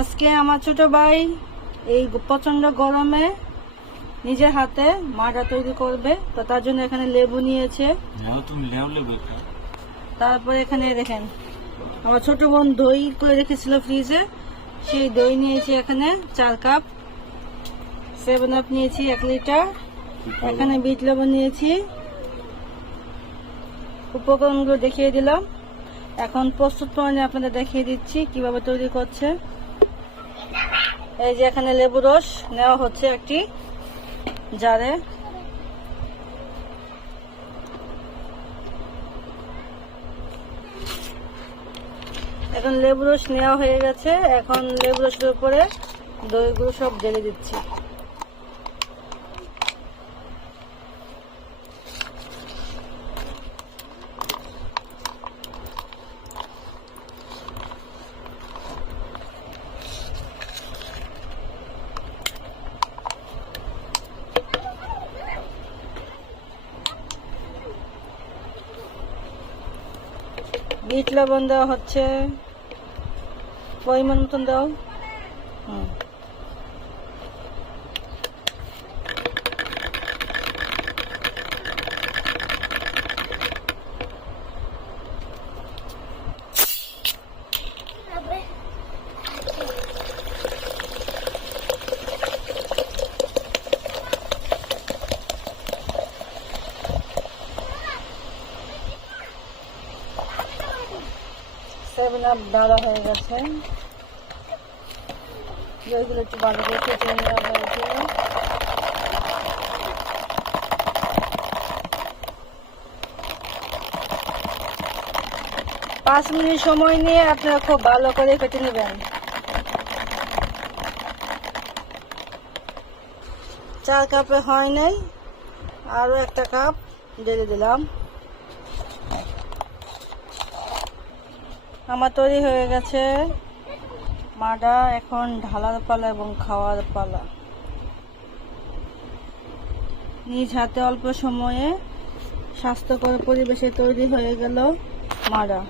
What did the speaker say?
আজকে আমার ছোট ভাই এই প্রচণ্ড গরমে নিজের হাতে মাটা তৈরি করবে। তো তার জন্য এখানে লেবু নিয়েছে। তারপরে এখানে দেখেন আমার ছোট বোন দই করে রেখেছিল ফ্রিজে। সেই দই নিয়েছি এখানে চার কাপ। সেভেন আপ নিয়েছি এক লিটার। এখানে বিট লবণ নিয়েছি। উপকরণগুলো দেখিয়ে দিলাম। এখন প্রস্তুত প্রমাণে আপনাদের দেখিয়ে দিচ্ছি কীভাবে তৈরি করছে। এই যে এখানে লেবু রস নেওয়া হচ্ছে একটি জারে। এখন লেবু রস নেওয়া হয়ে গেছে। এখন লেবু রসের উপরে দইগুলো সব ঢেলে দিচ্ছি। বিট লবণ দেওয়া হচ্ছে। পরিমাণ মতন দাও। হুম। সেভেন আপ ভালো হয়ে গেছে। একটু হয়েছে পাঁচ মিনিট সময় নিয়ে আপনারা খুব ভালো করে কেটে নেবেন। চার কাপে হয় নাই, আরও একটা কাপ ঢেলে দিলাম। আমার তৈরি হয়ে গেছে। মাডা এখন ঢালার পালা এবং খাওয়ার পালা। নিজ হাতে অল্প সময়ে স্বাস্থ্যকর পরিবেশে তৈরি হয়ে গেল মাডা।